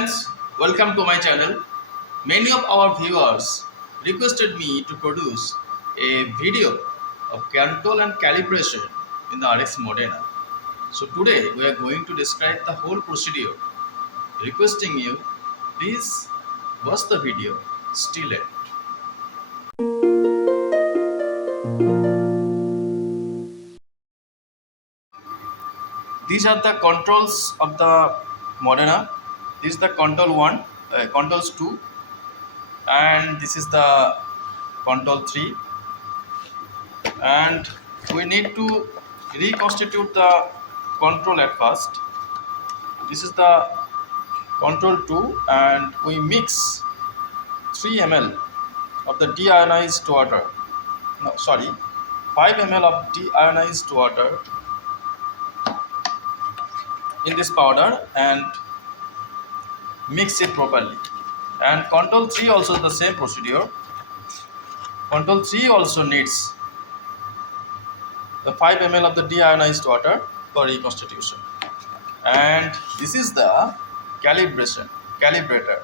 friends, welcome to my channel. Many of our viewers requested me to produce a video of control and calibration in the RX MODENA. So today we are going to describe the whole procedure. Requesting you, please watch the video still end. These are the controls of the Modena. This is the control 1, controls 2, and this is the control 3. And we need to reconstitute the control at first. This is the control 2, and we mix 3 ml of the deionized water. No, sorry, 5 ml of deionized water in this powder and mix it properly. And control 3 also the same procedure. Control 3 also needs the 5 ml of the deionized water for reconstitution. And this is the calibrator.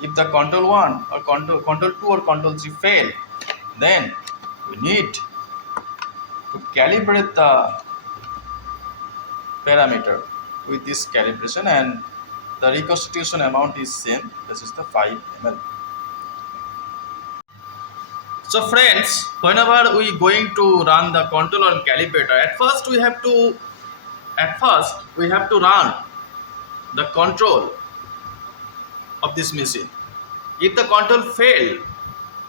If the control 1 or control 2 or control 3 fail, then we need to calibrate the parameter with this calibration, and the reconstitution amount is same. This is the 5 ml. So friends, whenever we going to run the control and calibrator, at first we have to run the control of this machine. If the control fail,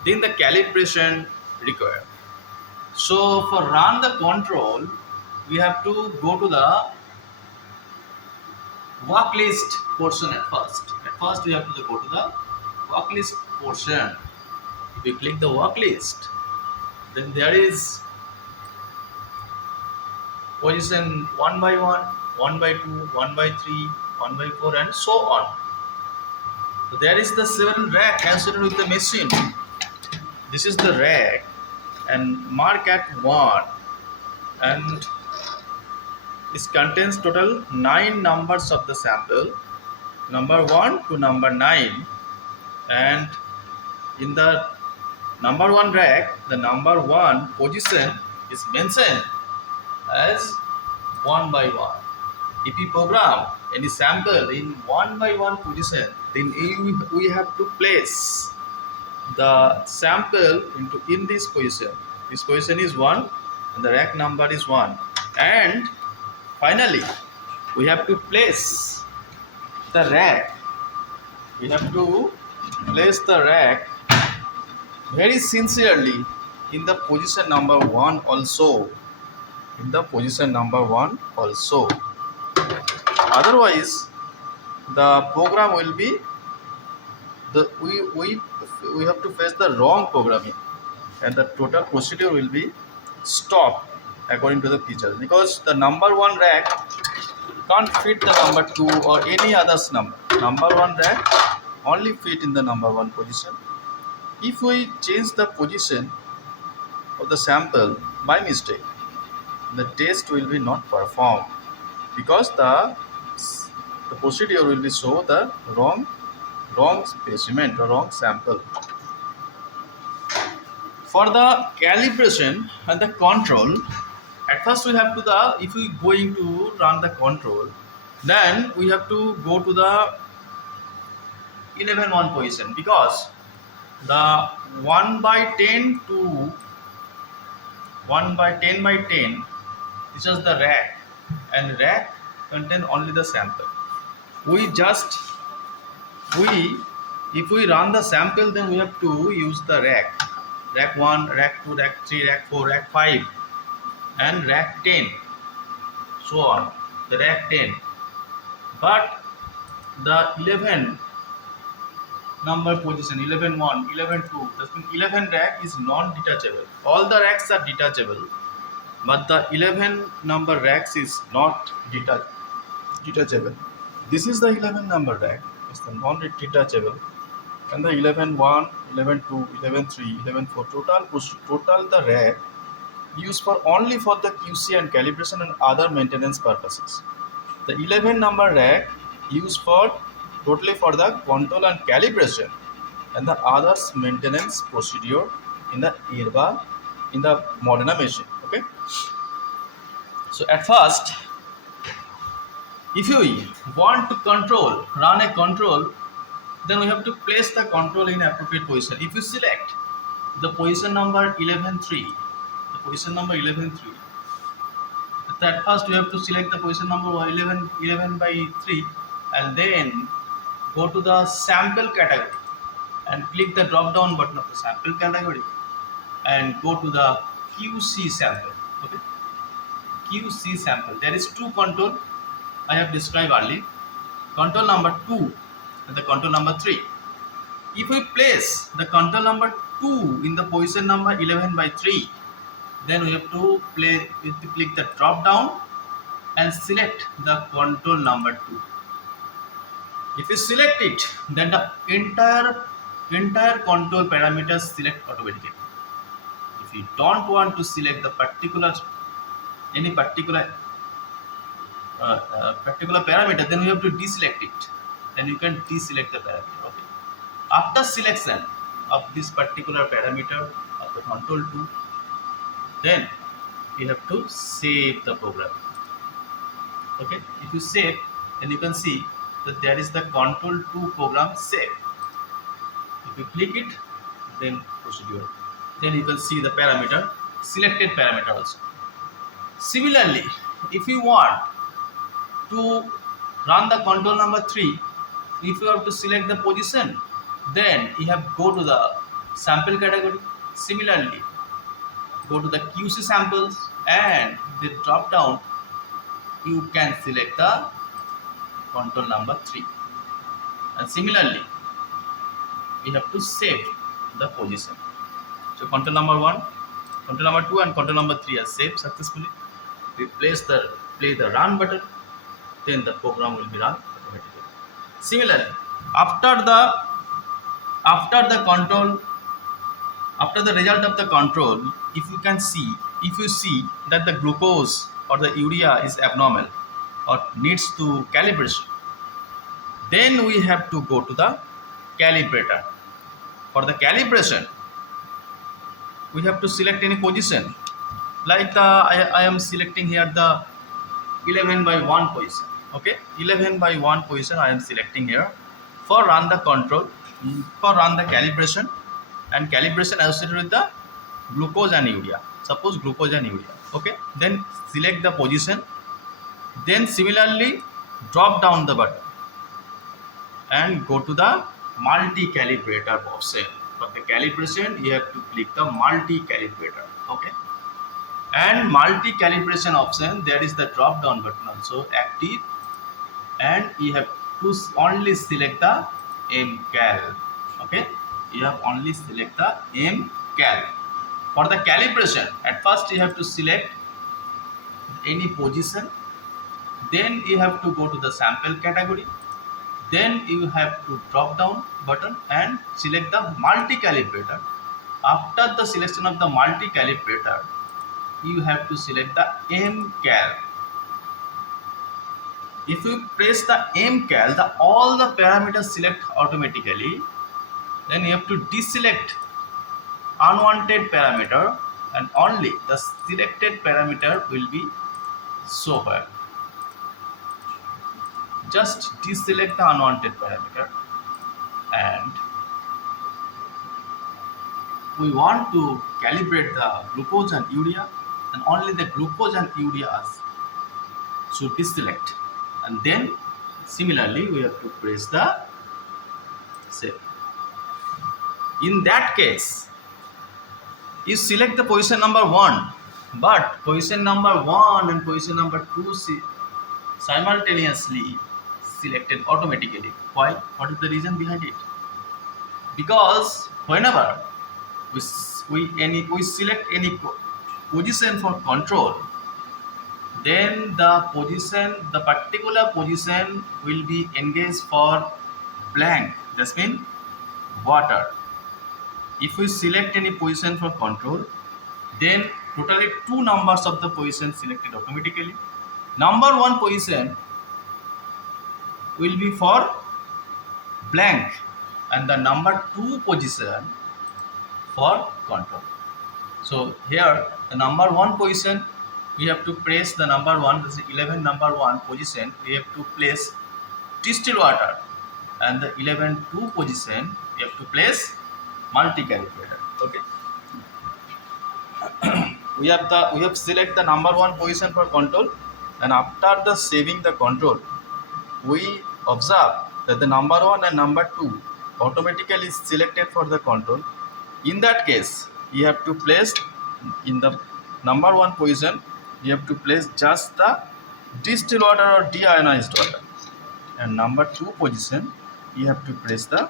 then the calibration required. So for run the control, we have to go to the work list portion at first. At first we have to go to the work list portion. If we click the work list, then there is position 1 by 1, 1 by 2, 1 by 3, 1 by 4, and so on. So there is the 7 rack associated with the machine. This is the rack, and mark at 1, and it contains total 9 numbers of the sample, number 1 to number 9, and in the number 1 rack, the number 1 position is mentioned as 1 by 1. If you program any sample in 1 by 1 position, then we have to place the sample in this position. This position is 1 and the rack number is 1. And finally, we have to place the rack. We have to place the rack very sincerely in the position number 1 also. In the position number 1 also. Otherwise, the program will be we have to face the wrong programming, and the total procedure will be stopped according to the feature, because the number 1 rack can't fit the number 2 or any other's number. Number 1 rack only fit in the number 1 position. If we change the position of the sample by mistake, the test will be not performed, because the procedure will be show the wrong specimen or wrong sample. For the calibration and the control, at first we have to if we going to run the control, then we have to go to the 11-1 position, because the 1 by 10 to 1 by 10 by 10 is just the rack, and rack contain only the sample. If we run the sample, then we have to use the rack 1, rack 2, rack 3, rack 4, rack 5, and rack 10, so on, the rack 10. But the 11 number position, 11-1, 11-2, that means 11 rack is non-detachable. All the racks are detachable, but the 11 number racks is not detachable. This is the 11 number rack, it's the non-detachable, and the 11-1, 11-2, 11-3, 11-4, total the rack used only for the QC and calibration and other maintenance purposes. The 11 number rack used for totally for the control and calibration, and the others maintenance procedure in the IRBA in the Modena machine. Okay. So at first, if you want to run a control, then we have to place the control in appropriate position. If you select the position number 11.3, the position number 11.3, at first we have to select the position number 11 by 3, and then go to the sample category and click the drop down button of the sample category and go to the QC sample. Okay, QC sample. There is two control I have described earlier. Control number 2 and the control number 3. If we place the control number 2 in the position number 11 by 3, then we have to click the drop down and select the control number 2. If you select it, then the entire control parameters select automatically. If you don't want to select the any particular parameter, then you have to deselect it. Then you can deselect the parameter. Okay. After selection of this particular parameter of the control 2, then you have to save the program. Okay. If you save, then you can see that there is the control 2 program save. If you click it, then procedure. Then you can see the parameter, selected parameter also. Similarly, if you want to run the control number 3, if you have to select the position, then you have go to the sample category. Similarly, go to the QC samples and the drop down, you can select the control number 3. And similarly, you have to save the position. So control number 1, control number 2 and control number 3 are saved successfully. We play the run button, then the program will be run automatically. Similarly, after the result of the control, if you see that the glucose or the urea is abnormal or needs to calibration, then we have to go to the calibrator. For the calibration, we have to select any position. Like I am selecting here the 11 by 1 position. Okay, 11 by 1 position I am selecting here for run the control, for run the calibration, and calibration associated with the glucose and urea. Suppose glucose and urea. Okay, then select the position. Then similarly drop down the button and go to the multi-calibrator option. For the calibration, you have to click the multi-calibrator. Okay, and multi-calibration option, there is the drop down button also active, and you have to only select the mcal. Okay, you have only select the mcal. For the calibration, at first you have to select any position, then you have to go to the sample category, then you have to drop down button and select the multi-calibrator. After the selection of the multi-calibrator, you have to select the mcal. If you press the mcal, all the parameters select automatically. Then you have to deselect unwanted parameter, and only the selected parameter will be shown here. Just deselect the unwanted parameter, and we want to calibrate the glucose and urea, and only the glucose and urea should be selected. And then similarly we have to press the save. In that case, you select the position number 1, but position number 1 and position number 2 simultaneously selected automatically. Why? What is the reason behind it? Because whenever we select any position for control, then the particular position will be engaged for blank. That means water. If we select any position for control, then totally 2 numbers of the position selected automatically. Number 1 position will be for blank and the number 2 position for control. So here the number 1 position we have to press the number 1, this is 11 number 1 position, we have to place distilled water, and the 11-2 position we have to place multi-calibrator. Okay, we have select the number 1 position for control, and after the saving the control we observe that the number 1 and number 2 automatically is selected for the control. In that case you have to place in the number 1 position you have to place just the distilled water or deionized water, and number 2 position you have to place the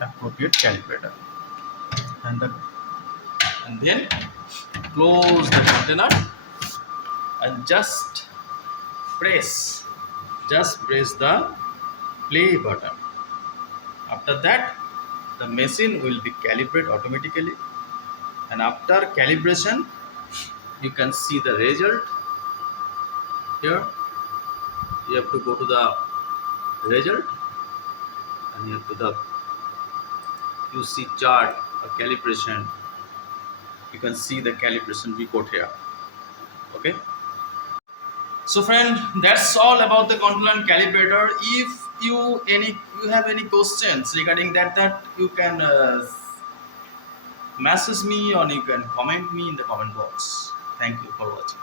appropriate calibrator, and then close the container and just press the play button. After that the machine will be calibrated automatically, and after calibration you can see the result. Here you have to go to the result and you have to the QC chart or calibration. You can see the calibration report here. Okay, so friend, that's all about the control and calibrator. If you have any questions regarding that you can message me or you can comment me in the comment box. Thank you for watching.